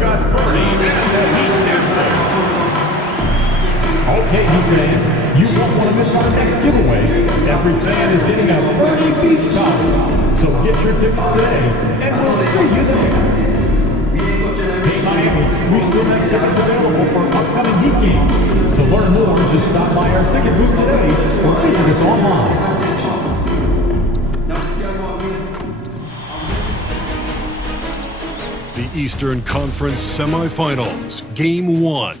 got Bernie and the Heat difference. Okay, you fans, you won't want to miss our next giveaway. Every fan is getting a Bernie Beach towel. So get your tickets today, and we'll see you there. Hey Miami, we still have tickets available for upcoming Heat games. To learn more, just stop by our ticket booth today or visit us online. The Eastern Conference Semifinals, Game 1.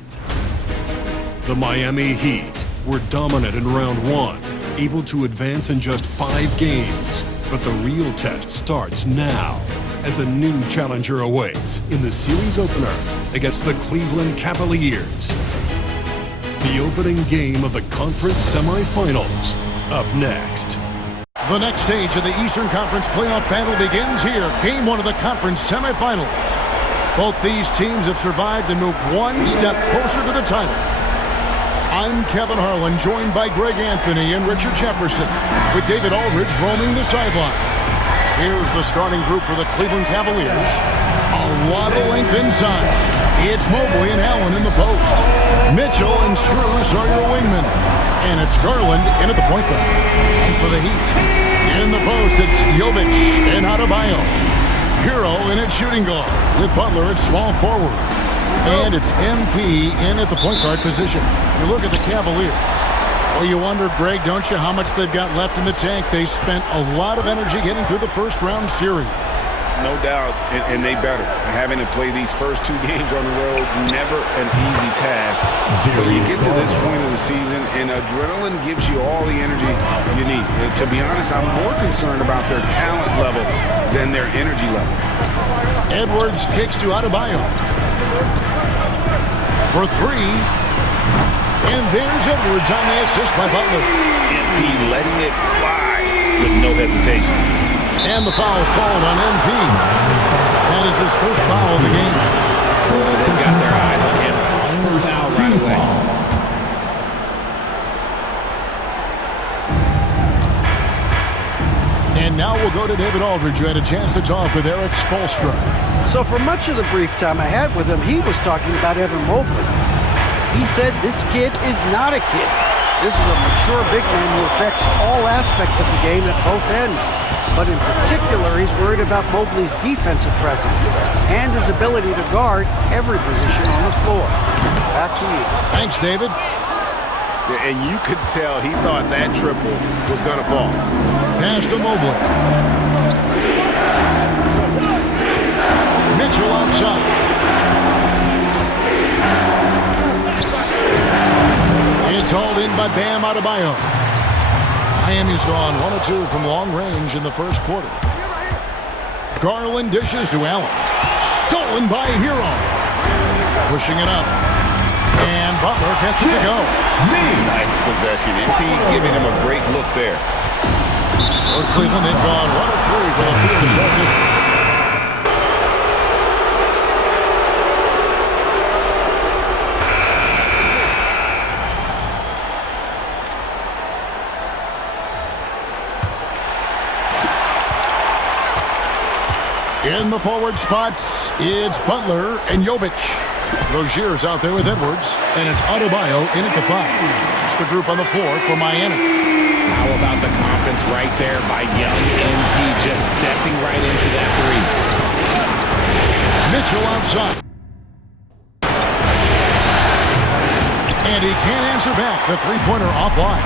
The Miami Heat were dominant in round 1, able to advance in just 5 games. But the real test starts now, as a new challenger awaits in the series opener against the Cleveland Cavaliers. The opening game of the conference semifinals, up next. The next stage of the Eastern Conference playoff battle begins here. Game 1 of the conference semifinals. Both these teams have survived and moved one step closer to the title. I'm Kevin Harlan, joined by Greg Anthony and Richard Jefferson, with David Aldridge roaming the sideline. Here's the starting group for the Cleveland Cavaliers. A lot of length inside. It's Mobley and Allen in the post. Mitchell and Strus are your wingmen. And it's Garland in at the point guard. And for the Heat, in the post, it's Jovic and Adebayo. Hero in at shooting guard, with Butler at small forward. And it's MP in at the point guard position. You look at the Cavaliers. Well, you wonder, Greg, don't you, how much they've got left in the tank? They spent a lot of energy getting through the first round series. No doubt, and they better. Having to play these first 2 games on the road, never an easy task. But you get to this point of the season, and adrenaline gives you all the energy you need. To be honest, I'm more concerned about their talent level than their energy level. Edwards kicks to Adebayo for 3. And there's Edwards on the assist by Butler. MP letting it fly with no hesitation. And the foul called on MP. That is his first foul of the game. They've got their eyes on him. First foul right away. And now we'll go to David Aldridge, who had a chance to talk with Eric Spoelstra. So for much of the brief time I had with him, he was talking about Evan Mobley. He said this kid is not a kid. This is a mature big man who affects all aspects of the game at both ends. But in particular, he's worried about Mobley's defensive presence and his ability to guard every position on the floor. Back to you. Thanks, David. And you could tell he thought that triple was going to fall. Pass to Mobley. Mitchell outside. It's hauled in by Bam Adebayo. Miami's gone 1 of 2 from long range in the first quarter. Garland dishes to Allen. Stolen by Hero. Pushing it up. And Butler gets it to go. Nice possession. MP giving him a great look there. For Cleveland, they've gone 1 of 3 from the field to start this. In the forward spots, it's Butler and Jovic. Rozier's out there with Edwards, and it's Adebayo in at the 5. It's the group on the floor for Miami. How about the confidence right there by young MP, just stepping right into that 3. Mitchell outside. And he can't answer back. The 3-pointer offline.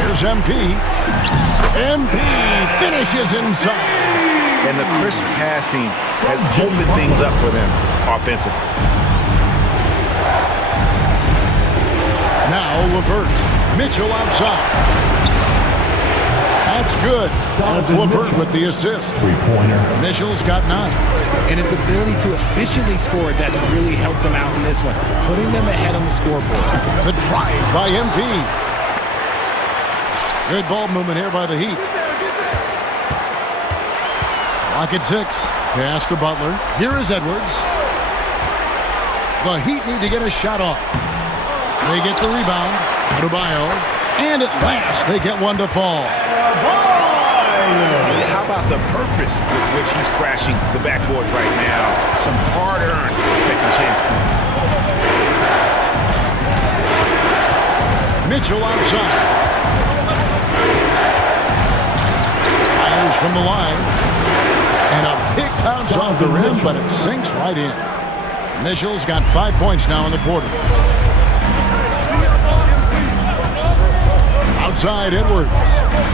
Here's MP. MP finishes inside. And the crisp passing has opened things up for them offensively. Now LeVert. Mitchell outside. That's good. And it's LeVert with the assist. 3-pointer. Mitchell's got 9. And his ability to efficiently score, that's really helped him out in this one, putting them ahead on the scoreboard. The drive by MP. Good ball movement here by the Heat. Clock at 6. Pass to Butler. Here is Edwards. The Heat need to get a shot off. They get the rebound. Adebayo. And at last, they get one to fall. And how about the purpose with which he's crashing the backboards right now? some hard-earned second chance points. Mitchell outside. Fires from the line. And a big bounce off the rim, but it sinks right in. Mitchell's got 5 points now in the quarter. Outside Edwards.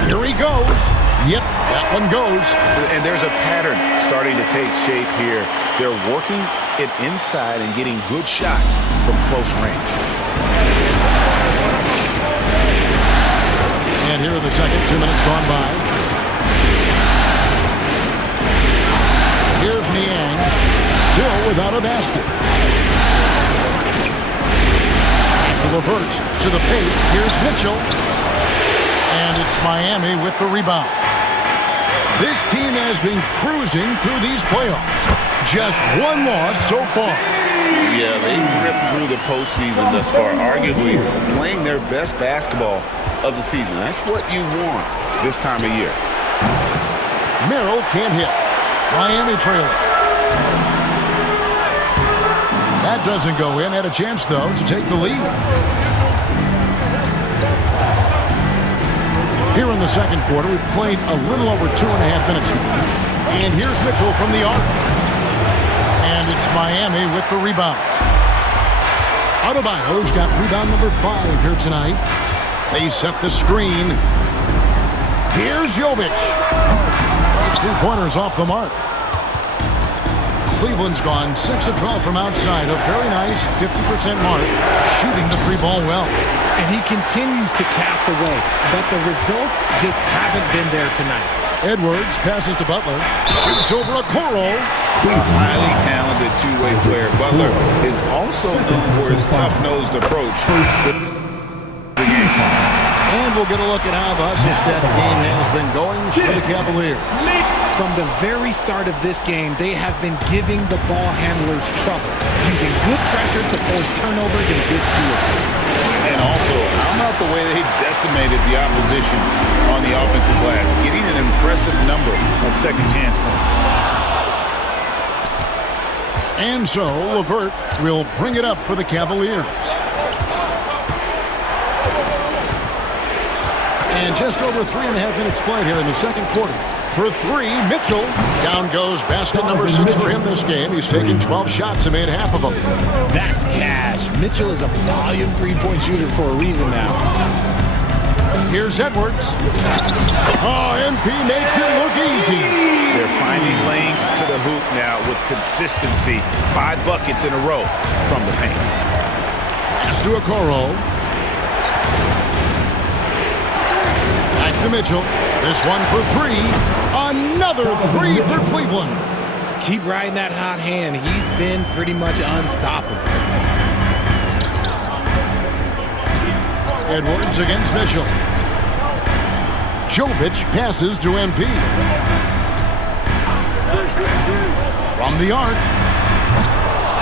Here he goes. Yep, that one goes. And there's a pattern starting to take shape here. They're working it inside and getting good shots from close range. And here in the second, 2 minutes gone by. Here's Niang, still without a basket. LeVert to the paint. Here's Mitchell. And it's Miami with the rebound. This team has been cruising through these playoffs. Just one loss so far. Yeah, they've ripped through the postseason thus far, arguably playing their best basketball of the season. That's what you want this time of year. Merrill can't hit. Miami trailing. That doesn't go in. Had a chance, though, to take the lead. Here in the second quarter, we've played a little over 2.5 minutes now. And here's Mitchell from the arc. And it's Miami with the rebound. Adebayo's got rebound number 5 here tonight. They set the screen. Here's Jovic. Those 3-pointers off the mark. Cleveland's gone 6 of 12 from outside. A very nice 50% mark. Shooting the 3-ball well. And he continues to cast away, but the results just haven't been there tonight. Edwards passes to Butler. Shoots over Okoro. A highly talented two-way player. Butler is also known for his tough-nosed approach to the game. And we'll get a look at how the hustle stat game has been going for the Cavaliers. From the very start of this game, they have been giving the ball handlers trouble, using good pressure to force turnovers and get steals. And also, how about the way they decimated the opposition on the offensive glass, getting an impressive number of second chance points. And so, LeVert will bring it up for the Cavaliers. And just over 3.5 minutes played here in the second quarter. For 3, Mitchell. Down goes basket number 6 for him this game. He's taken 12 shots and made half of them. That's cash. Mitchell is a volume 3-point shooter for a reason now. Here's Edwards. Oh, MP makes it look easy. They're finding lanes to the hoop now with consistency. 5 buckets in a row from the paint. Pass to Okoro. Back to Mitchell. This one for 3. Another 3 for Cleveland. Keep riding that hot hand. He's been pretty much unstoppable. Edwards against Mitchell. Jovic passes to MP. From the arc.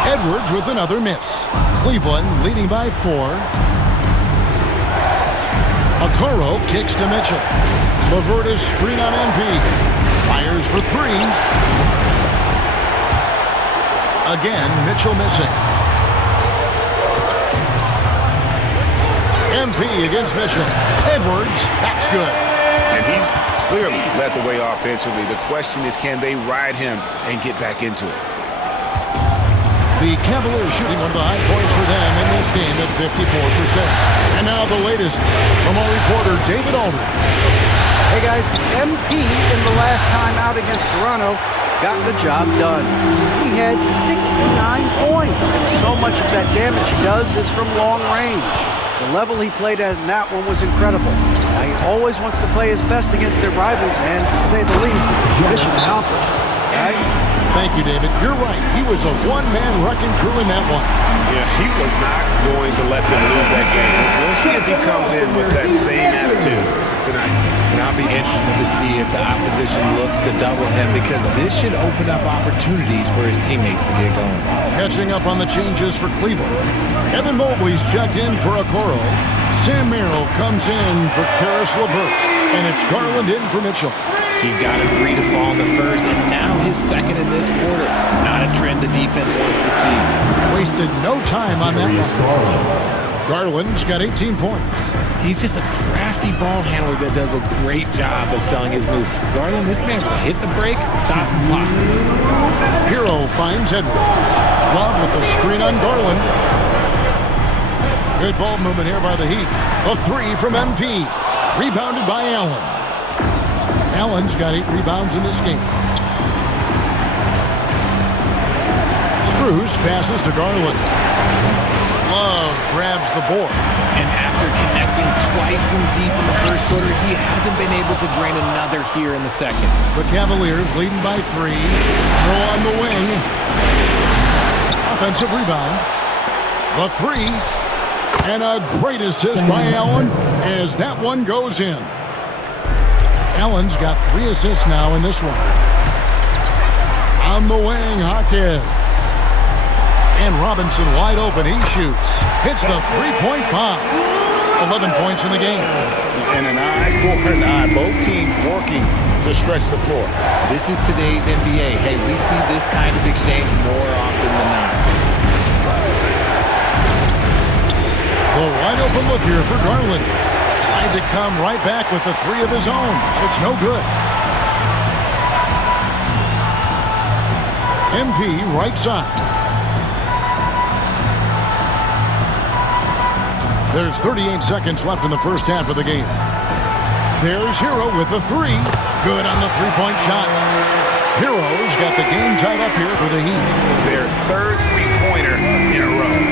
Edwards with another miss. Cleveland leading by 4. Okoro kicks to Mitchell. LeVert is screen on MP. Fires for 3. Again, Mitchell missing. MP against Mitchell. Edwards, that's good. And he's clearly led the way offensively. The question is, can they ride him and get back into it? The Cavaliers shooting one of the high points for them in this game at 54%. And now the latest from our reporter, David Aldridge. Hey guys, MP in the last time out against Toronto got the job done. He had 69 points, and so much of that damage he does is from long range. The level he played at in that one was incredible. Now he always wants to play his best against their rivals, and to say the least, mission accomplished. Guys? Thank you, David. You're right. He was a one-man wrecking crew in that one. Yeah, he was not going to let them lose that game. We'll see if he comes in with that same attitude tonight. And I'll be interested to see if the opposition looks to double him, because this should open up opportunities for his teammates to get going. Catching up on the changes for Cleveland. Evan Mobley's checked in for Okoro. Sam Merrill comes in for Karis LeVert. And it's Garland in for Mitchell. He got a 3 to fall in the first, and now his second in this quarter. Not a trend the defense wants to see. Wasted no time on that one. Garland's got 18 points. He's just a crafty ball handler that does a great job of selling his move. Garland, this man will hit the break, stop, and block. Hero finds Edwards. Love with the screen on Garland. Good ball movement here by the Heat. A 3 from MP. Rebounded by Allen. Allen's got 8 rebounds in this game. Strus passes to Garland. Love grabs the board. And after connecting twice from deep in the first quarter, he hasn't been able to drain another here in the second. The Cavaliers leading by 3. Throw on the wing. Offensive rebound. The 3. And a great assist by Allen as that one goes in. Allen's got 3 assists now in this one. On the wing, Hawkins. And Robinson wide open. He shoots. Hits the three-point bomb. 11 points in the game. And an eye for an eye. Both teams working to stretch the floor. This is today's NBA. Hey, we see this kind of exchange more often than not. The wide open look here for Garland. Tried to come right back with the 3 of his own. It's no good. MP right side. There's 38 seconds left in the first half of the game. There's Hero with the 3. Good on the three-point shot. Hero's got the game tied up here for the Heat. Their third three-pointer in a row.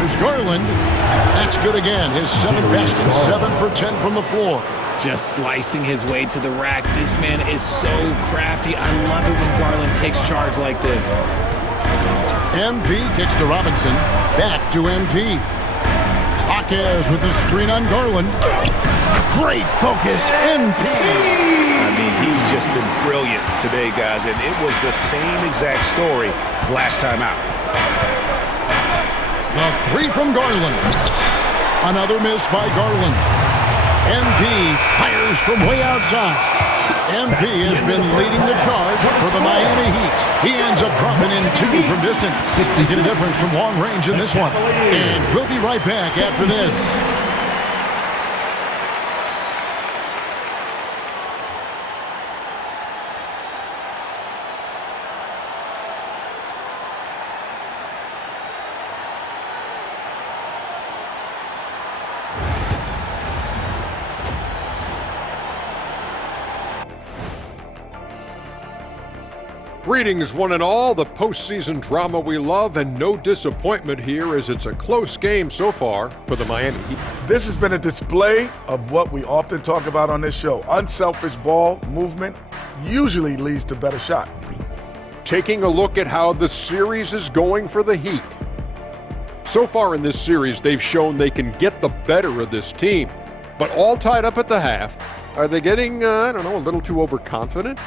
There's Garland. That's good again. His 7th basket, 7 for 10 from the floor. Just slicing his way to the rack. This man is so crafty. I love it when Garland takes charge like this. MP kicks to Robinson. Back to MP. Hawkins with the screen on Garland. Great focus, MP. I mean, he's just been brilliant today, guys, and it was the same exact story last time out. The 3 from Garland. Another miss by Garland. MP fires from way outside. MP has been leading the charge for the Miami Heat. He ends up dropping in 2 from distance. He did a difference from long range in this one. And we'll be right back after this. Greetings, one and all. The postseason drama we love, and no disappointment here as it's a close game so far for the Miami Heat. This has been a display of what we often talk about on this show. Unselfish ball movement usually leads to better shot. Taking a look at how the series is going for the Heat. So far in this series, they've shown they can get the better of this team, but all tied up at the half. Are they getting, a little too overconfident?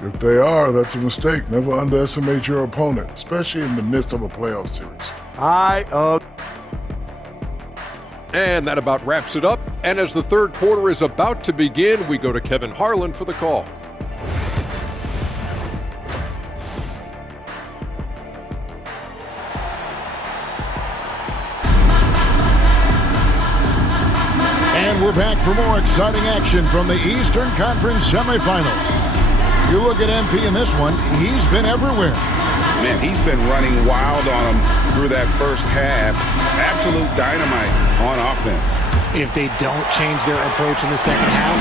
If they are, that's a mistake. Never underestimate your opponent, especially in the midst of a playoff series. And that about wraps it up. And as the third quarter is about to begin, we go to Kevin Harlan for the call. And we're back for more exciting action from the Eastern Conference semifinals. You look at MP in this one, he's been everywhere. Man, he's been running wild on them through that first half. Absolute dynamite on offense. If they don't change their approach in the second half,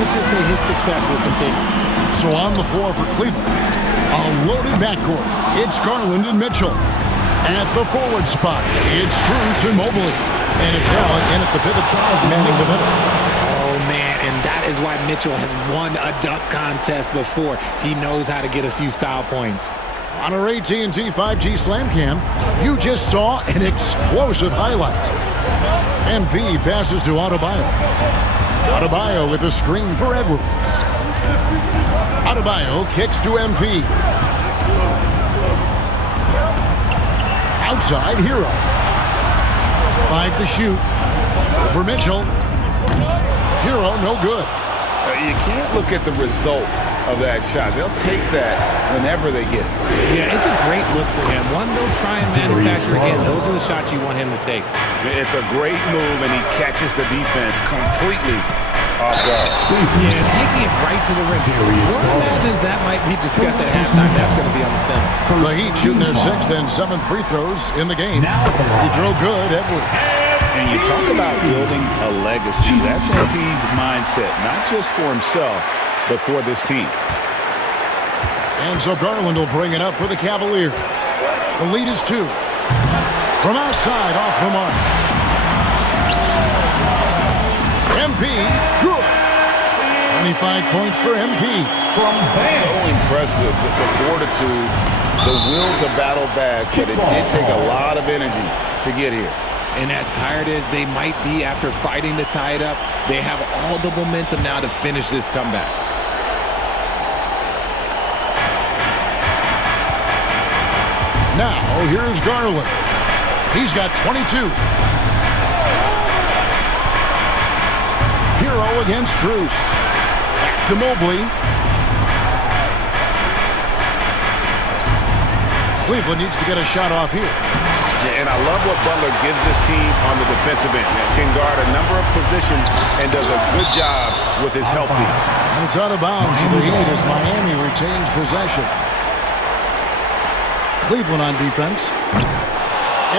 let's just say his success will continue. So on the floor for Cleveland, a loaded backcourt. It's Garland and Mitchell. At the forward spot, it's Strus and Mobley. And it's Allen in at the pivot spot, manning the middle. Oh, man, and that is why Mitchell has won a dunk contest before. He knows how to get a few style points. On our AT&T 5G Slam Cam, you just saw an explosive highlight. MP passes to Adebayo. Adebayo with a screen for Edwards. Adebayo kicks to MP. Outside, Hero. 5 to shoot. For Mitchell. Hero, no good. You can't look at the result of that shot. They'll take that whenever they get it. Yeah, it's a great look for him. One they'll try and manufacture again. Those are the shots you want him to take. It's a great move, and he catches the defense completely off guard. Yeah, taking it right to the rim. One imagines that might be discussed at halftime. That's going to be on the film. The Heat shooting their 6th and 7th free throws in the game. He throw good, Edwards. And you talk about building a legacy. That's MP's mindset, not just for himself, but for this team. And so Garland will bring it up for the Cavaliers. The lead is 2. From outside, off the mark. MP, good. 25 points for MP. So impressive, the fortitude, the will to battle back, but it did take a lot of energy to get here. And as tired as they might be after fighting to tie it up, they have all the momentum now to finish this comeback. Now, here's Garland. He's got 22. Hero against Bruce. Back to Mobley. Cleveland needs to get a shot off here. Yeah, and I love what Butler gives this team on the defensive end. Can guard a number of positions and does a good job with his help beat. And it's out of bounds to the Heat as Miami retains possession. Cleveland on defense.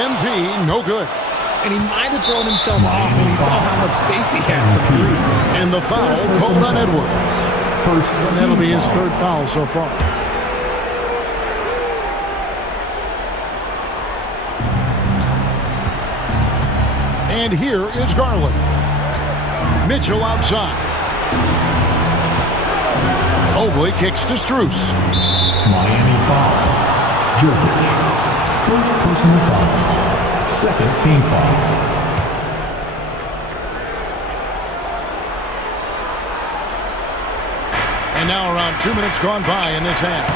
MP, no good. And he might have thrown himself off when he saw how much space he had from 3. And the foul called on Edwards. And that'll be his 3rd foul so far. And here is Garland. Mitchell outside. Mobley kicks to Strus. Miami foul. George. First personal foul. 2nd team foul. And now around 2 minutes gone by in this half.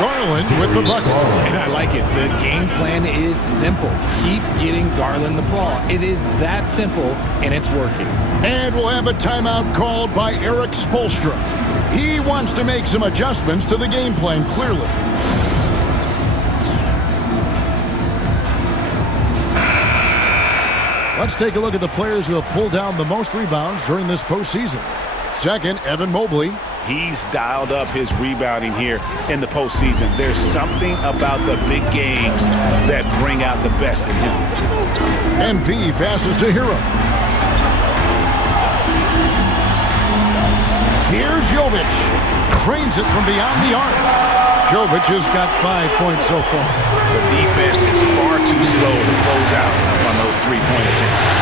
Garland with the bucket. And I like it. The game plan is simple. Keep getting Garland the ball. It is that simple, and it's working. And we'll have a timeout called by Eric Spoelstra. He wants to make some adjustments to the game plan, clearly. Let's take a look at the players who have pulled down the most rebounds during this postseason. Second, Evan Mobley. He's dialed up his rebounding here in the postseason. There's something about the big games that bring out the best in him. MP passes to Hero. Here's Jovic. Cranes it from beyond the arc. Jovic has got 5 points so far. The defense is far too slow to close out on those three-point attempts.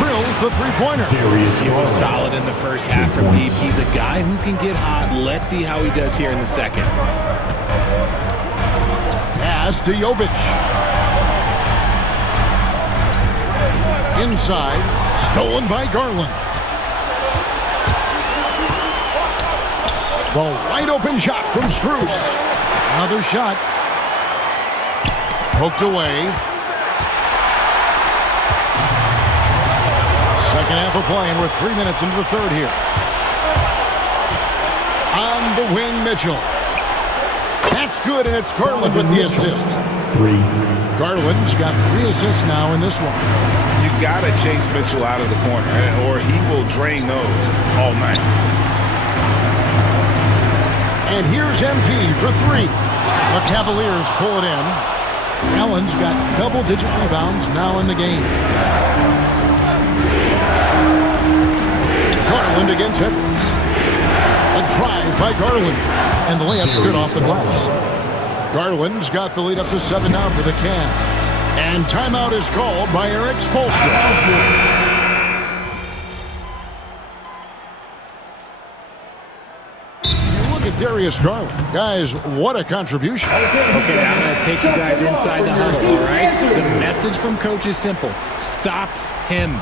Krills the three-pointer. He was solid in the first half from deep. He's a guy who can get hot. Let's see how he does here in the second. Pass to Jovic. Inside. Stolen by Garland. The wide open shot from Strus. Another shot. Poked away. Second half of play, and we're 3 minutes into the third here. On the wing, Mitchell. That's good, and it's Garland with the assist. 3. Garland's got 3 assists now in this one. You got to chase Mitchell out of the corner, or he will drain those all night. And here's MP for 3. The Cavaliers pull it in. Allen's got double-digit rebounds now in the game. Garland against Edwards. A drive by Garland. And the layup's good off the glass. Garland's got the lead up to 7 now for the Cavs. And timeout is called by Eric Spoelstra. Darius Garland. Guys, what a contribution. Okay, I'm going to take you guys inside the huddle, all right? The message from coach is simple. Stop him.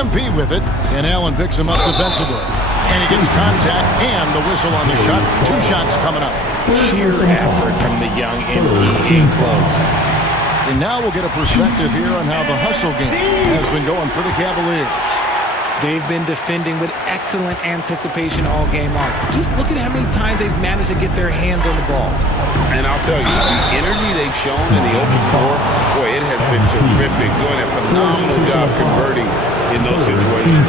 MP with it, and Allen picks him up defensively. And he gets contact and the whistle on the shot. 2 shots coming up. Sheer effort from the young MP in close. And now we'll get a perspective here on how the hustle game has been going for the Cavaliers. They've been defending with excellent anticipation all game long. Just look at how many times they've managed to get their hands on the ball. And I'll tell you, the energy they've shown in the open floor, boy, it has been terrific. Doing a phenomenal job converting in those situations.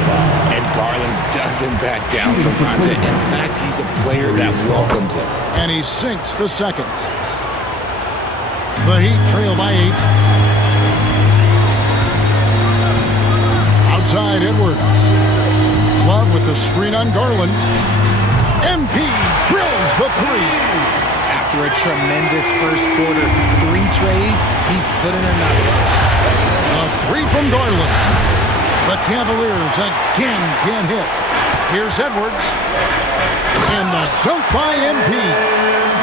And Garland doesn't back down from contact. In fact, he's a player that welcomes it. And he sinks the second. The Heat trail by 8. Outside Edwards. Love with the screen on Garland. MP drills the 3. After a tremendous first quarter, 3 trays, he's put in another. A 3 from Garland. The Cavaliers again can't hit. Here's Edwards. And the dunk by MP.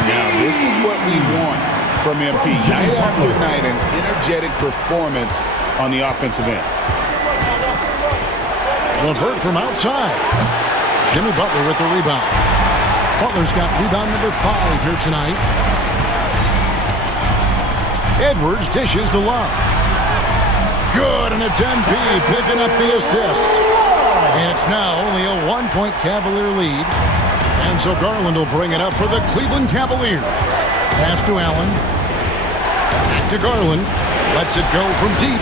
Now, this is what we want from MP. Night after night, an energetic performance on the offensive end. LeVert from outside. Jimmy Butler with the rebound. Butler's got rebound number 5 here tonight. Edwards dishes to Love. Good, and it's MP picking up the assist. And it's now only a 1-point Cavalier lead. And so Garland will bring it up for the Cleveland Cavaliers. Pass to Allen. Back to Garland. Lets it go from deep.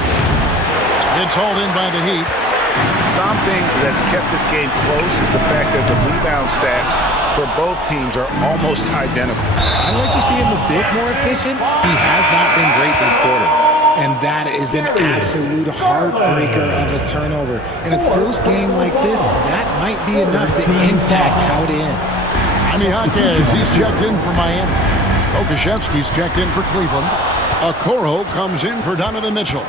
It's hauled in by the Heat. Something that's kept this game close is the fact that the rebound stats for both teams are almost identical. I'd like to see him a bit more efficient. He has not been great this quarter. And that is an absolute heartbreaker of a turnover. In a close game like this, that might be enough to impact how it ends. Jaquez, he's checked in for Miami. Okashevsky's checked in for Cleveland. Okoro comes in for Donovan Mitchell.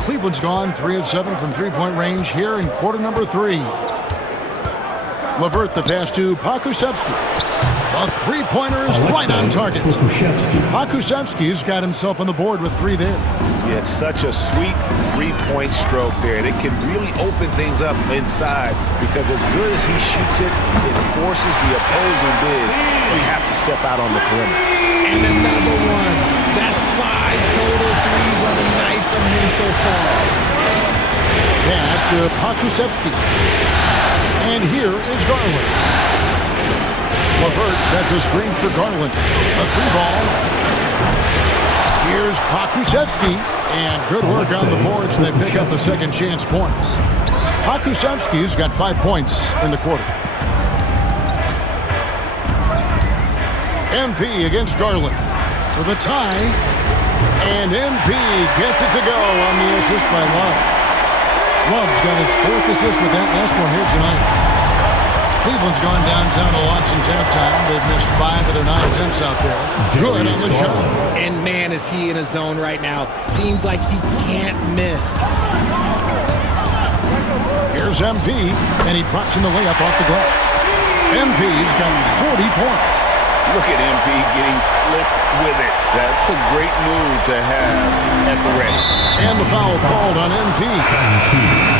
Cleveland's gone 3 of 7 from three-point range here in quarter number 3. LeVert the pass to Pokusevski. A three-pointer is right on target. Pokusevski's got himself on the board with 3 there. Yeah, it's such a sweet three-point stroke there. And it can really open things up inside because as good as he shoots it, it forces the opposing bigs to have to step out on the perimeter. And another one. That's 5 total threes on the night from him so far. Pass to Pokusevski. And here is Garland. LeVert sets a screen for Garland. A 3-ball. Here's Pokusevski. And good work on the boards. They pick up the second chance points. Pokusevski's got 5 points in the quarter. MP against Garland for the tie. And MP gets it to go on the assist by Love. Love's got his 4th assist with that last one here tonight. Cleveland's gone downtown a lot since halftime. They've missed 5 of their 9 attempts out there. Good on the shot. And man, is he in a zone right now. Seems like he can't miss. Here's MP, and he drops in the layup off the glass. MP's got 40 points. Look at MP getting slick with it. That's a great move to have at the ready. And the foul called on MP.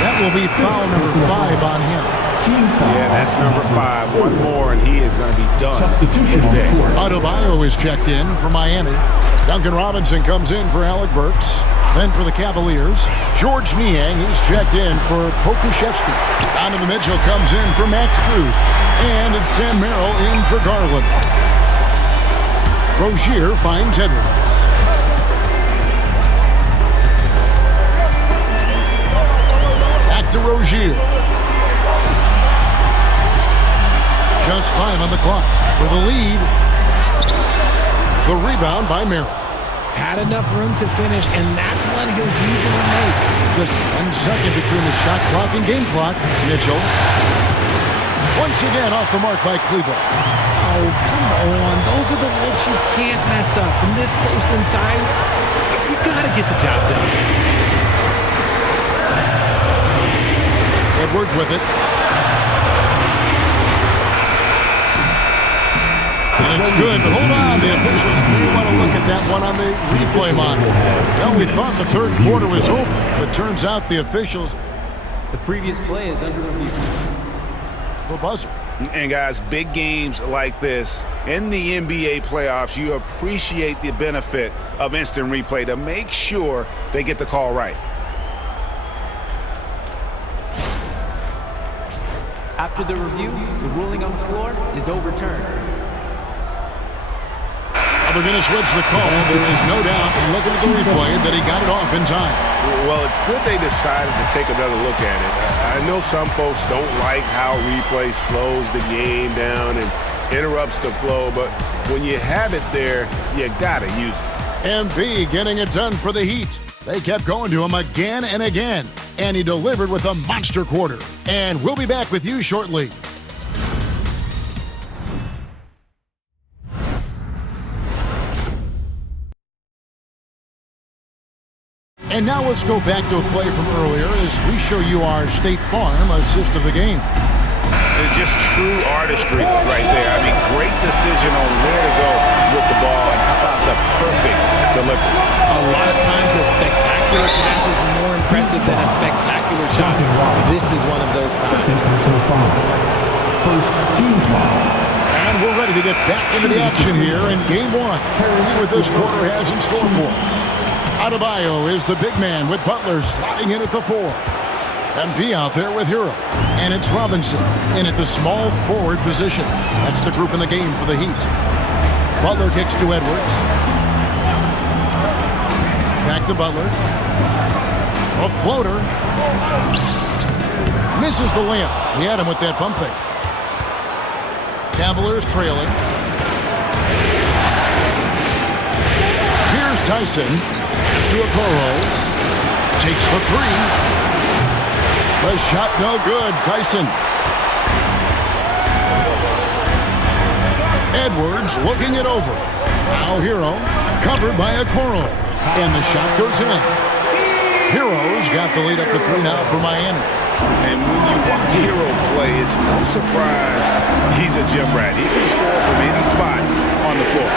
That will be foul number 5 on him. Yeah, that's number 5. One more, and he is going to be done for the day. Adebayo is checked in for Miami. Duncan Robinson comes in for Alec Burks. Then for the Cavaliers, George Niang, he's checked in for Pokusevski. Donovan Mitchell comes in for Max Strus. And it's Sam Merrill in for Garland. Rozier finds Edwards. Back to Rozier. Just 5 on the clock for the lead. The rebound by Merrill. Had enough room to finish, and that's one he'll usually make. Just 1 second between the shot clock and game clock. Mitchell. Once again off the mark by Cleveland. Oh, come on. Those are the looks you can't mess up. From this close inside, you got to get the job done. Edwards with it. And it's good, but hold on. The officials may want to look at that one on the replay monitor. Well, we thought the third quarter was over, but turns out the officials The previous play is under review. The buzzer. And guys, big games like this in the NBA playoffs, you appreciate the benefit of instant replay to make sure they get the call right. After the review, the ruling on the floor is overturned. They're going to switch the call. There is no doubt, looking at the replay, that he got it off in time. Well, it's good they decided to take another look at it. I know some folks don't like how replay slows the game down and interrupts the flow, but when you have it there, you got to use it. MB getting it done for the Heat. They kept going to him again and again, and he delivered with a monster quarter. And we'll be back with you shortly. And now let's go back to a play from earlier as we show you our State Farm assist of the game. It's just true artistry right there. I mean, great decision on where to go with the ball, and how about the perfect delivery. A lot of times a spectacular pass is more impressive than a spectacular shot. This is one of those times. First team foul. And we're ready to get back into the action here in Game 1. See what this quarter has in store for us. Adebayo is the big man with Butler sliding in at the 4. MP out there with Hero. And it's Robinson in at the small forward position. That's the group in the game for the Heat. Butler kicks to Edwards. Back to Butler. A floater. Misses the layup. He had him with that pump fake. Cavaliers trailing. Here's Tyson. Pass to Okoro. Takes the 3. The shot no good. Tyson. Edwards looking it over. Now Hero. Covered by Okoro. And the shot goes in. Hero's got the lead up to 3 now for Miami. And when you watch Hero play, it's no surprise he's a gym rat. He can score from any spot on the floor.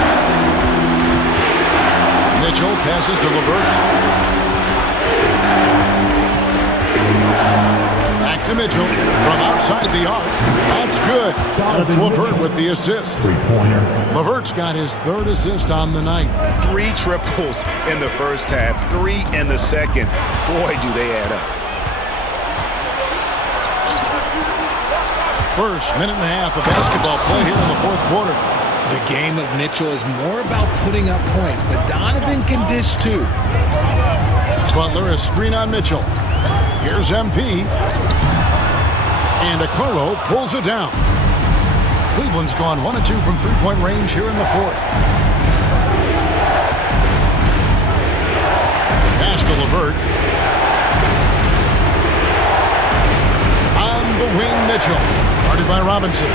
Mitchell passes to LeVert. Back to Mitchell from outside the arc. That's good. That's LeVert with the assist. Three-pointer. LeVert's got his 3rd assist on the night. 3 triples in the first half, 3 in the second. Boy, do they add up. First minute and a half of basketball play here in the 4th quarter. The game of Mitchell is more about putting up points, but Donovan can dish too. Butler is screen on Mitchell. Here's MP. And Okoro pulls it down. Cleveland's gone 1 of 2 from 3-point range here in the 4th. Pass to LeVert. On the wing, Mitchell. Guarded by Robinson.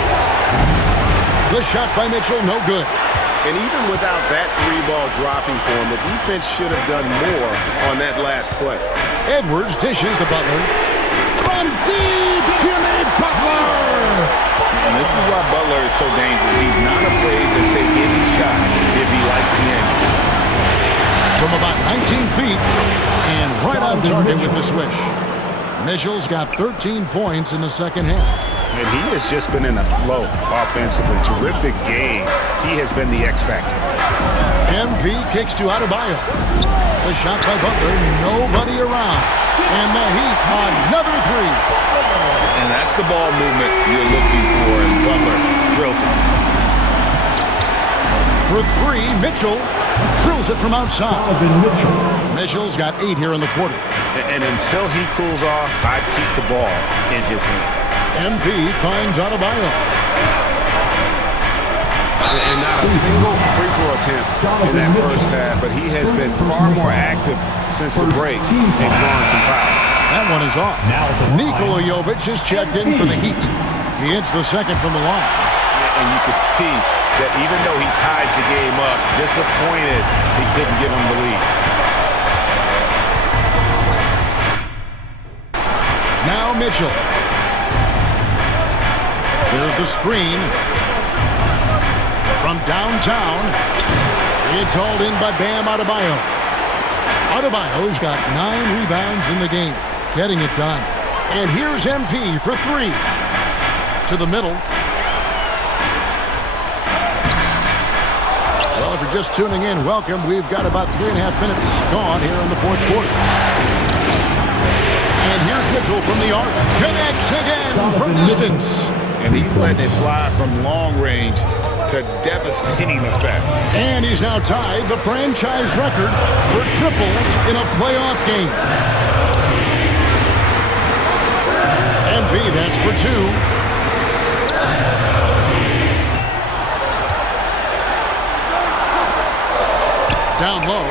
The shot by Mitchell, no good. And even without that 3-ball dropping for him, the defense should have done more on that last play. Edwards dishes to Butler. From deep, Jimmy Butler! And this is why Butler is so dangerous. He's not afraid to take any shot if he likes the angle. From about 19 feet, and right on target with the swish. Mitchell's got 13 points in the second half. And he has just been in a flow offensively. Terrific game. He has been the X factor. MP kicks to Adebayo. The shot by Butler, nobody around. And the Heat, another 3. And that's the ball movement you're looking for, and Butler drills it. For 3, Mitchell drills it from outside. Mitchell. Mitchell's got 8 here in the quarter. And until he cools off, I'd keep the ball in his hand. MP finds Adebayo. And not a single free throw attempt in that first half, but he has been far more active since the break and drawing some fouls. That one is off. Nikola Jovic is checked in for the Heat. He hits the second from the line. And you could see that even though he ties the game up, disappointed he couldn't give him the lead. Now Mitchell. There's the screen. From downtown, it's hauled in by Bam Adebayo. Adebayo's got 9 rebounds in the game, getting it done. And here's MP for three. To the middle. Well, if you're just tuning in, welcome. We've got about 3.5 minutes gone here in the fourth quarter. And here's Mitchell from the arc. Connects again from distance. And he's letting it fly from long range to devastating effect. And he's now tied the franchise record for triples in a playoff game. MP, that's for two. Down low.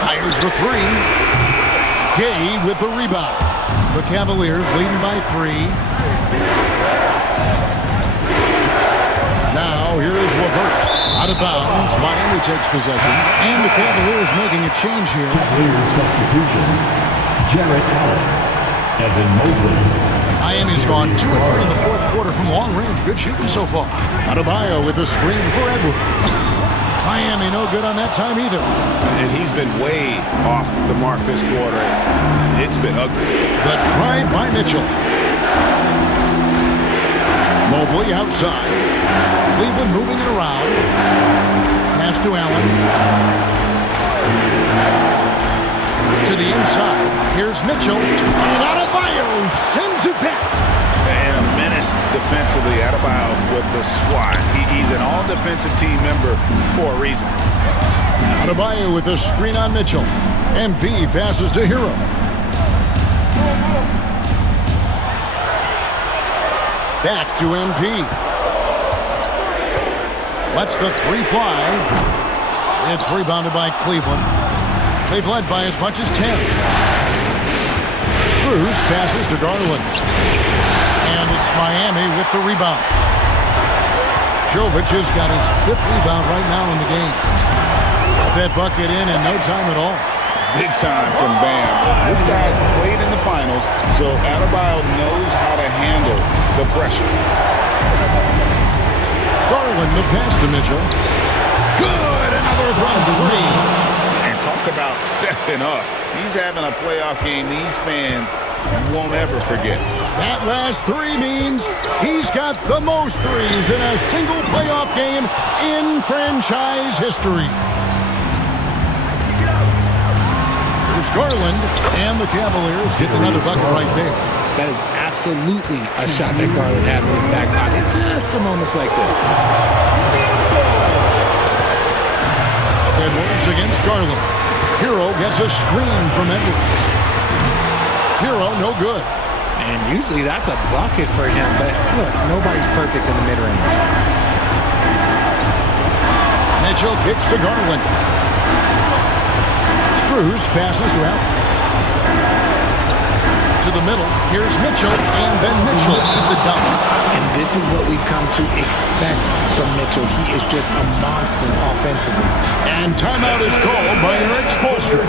Fires the three. Gay with the rebound. The Cavaliers leading by 3. Now here is Levert. Out of bounds. Miami takes possession. And the Cavaliers making a change here. Cavaliers substitution. Jarrett Allen. Evan Mobley. Miami's gone 2 of 3 in the fourth quarter from long range. Good shooting so far. Adebayo with a screen for Edwards. Miami no good on that time either. And he's been way off the mark this quarter. It's been ugly. The try by Mitchell. Mobley outside. Cleveland moving it around. Pass to Allen. To the inside. Here's Mitchell. And Adebayo sends it back. And a menace defensively. Adebayo with the swat. He's an all-defensive team member for a reason. Adebayo with the screen on Mitchell. MP passes to Hero. Back to MP. Lets the three fly. It's rebounded by Cleveland. They've led by as much as 10. Bruce passes to Garland. And it's Miami with the rebound. Jovic has got his 5th rebound right now in the game. Got that bucket in no time at all. Big time from Bam. This guy's played in the finals, so Adebayo knows how to handle the pressure. Garland the pass to Mitchell. Good, another from 3. And talk about stepping up. He's having a playoff game these fans won't ever forget. That last 3 means he's got the most threes in a single playoff game in franchise history. There's Garland, and the Cavaliers get another bucket right there. That is absolutely a shot that Garland has in his back pocket just for moments like this. Edwards against Garland. Hero gets a screen from Edwards. Hero, no good. And usually that's a bucket for him, but look, nobody's perfect in the mid-range. Mitchell kicks to Garland. Strus passes to Allen. To the middle, here's Mitchell, and then Mitchell with the dunk. And this is what we've come to expect from Mitchell. He is just a monster offensively. And timeout is called by Eric Spoelstra.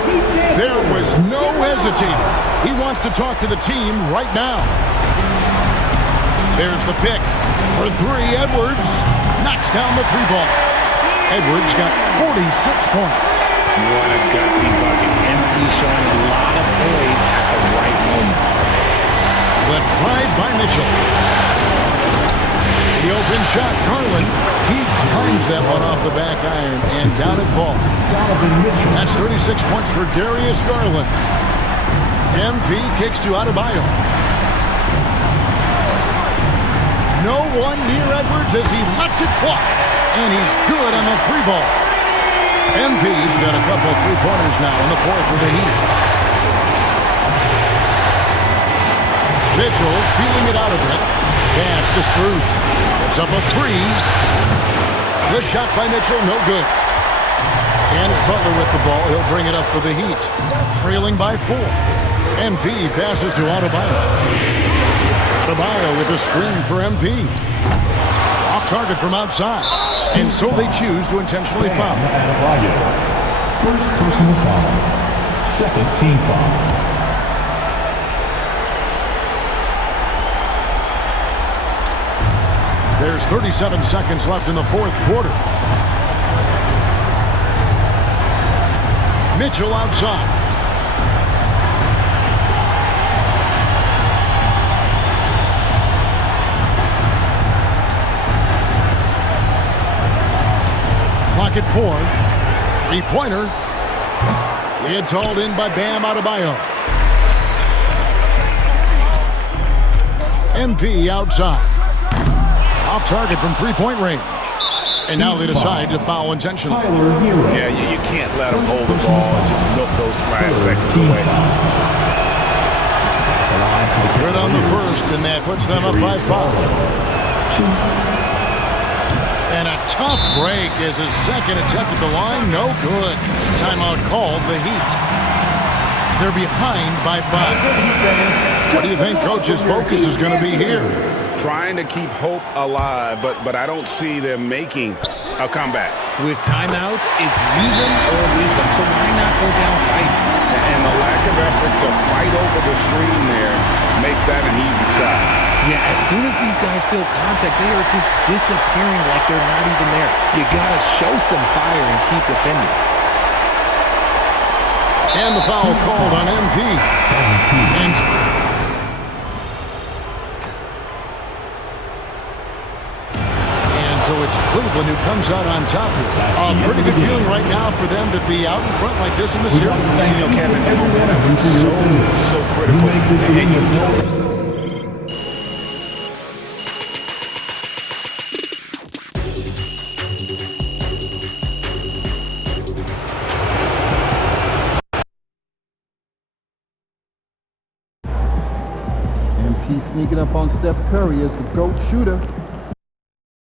There was no hesitating. He wants to talk to the team right now. There's the pick for 3. Edwards knocks down the 3-ball. Edwards got 46 points. What a gutsy bucket. MP showing a lot of poise at the right moment. The try by Mitchell. The open shot, Garland. He climbs that one off the back iron and down it falls. That's 36 points for Darius Garland. MP kicks to Adebayo. No one near Edwards as he lets it fly. And he's good on the 3-ball. MP's got a couple 3-pointers now in the fourth with the Heat. Mitchell feeling it out a bit. Pass to Strus. It's up a 3. The shot by Mitchell, no good. And it's Butler with the ball. He'll bring it up for the Heat. Trailing by 4. MP passes to Adebayo. Adebayo with a screen for MP. Off target from outside. And so they choose to intentionally foul. First personal foul. Second team foul. There's 37 seconds left in the fourth quarter. Mitchell outside. clock at 4. Three-pointer. It's hauled in by Bam Adebayo. MP outside. Off target from three-point range. And now they decide to foul intentionally. Yeah, you can't let them hold the ball and just milk those last seconds away. Good on the first, and that puts them up by 5. And a tough break as his second attempt at the line, no good. Timeout called, the Heat. They're behind by 5. What do you think Coach's focus is going to be here? Trying to keep hope alive, but I don't see them making a comeback. With timeouts, it's use them or lose them, so why not go down fighting? And the lack of effort to fight over the screen there makes that an easy shot. Yeah, as soon as these guys feel contact, they are just disappearing like they're not even there. You gotta show some fire and keep defending. And the foul called on MP. And so it's Cleveland who comes out on top here. A pretty good feeling right now for them to be out in front like this in the series. You know, Kevin, momentum is so critical. And you know MP sneaking up on Steph Curry as the GOAT shooter.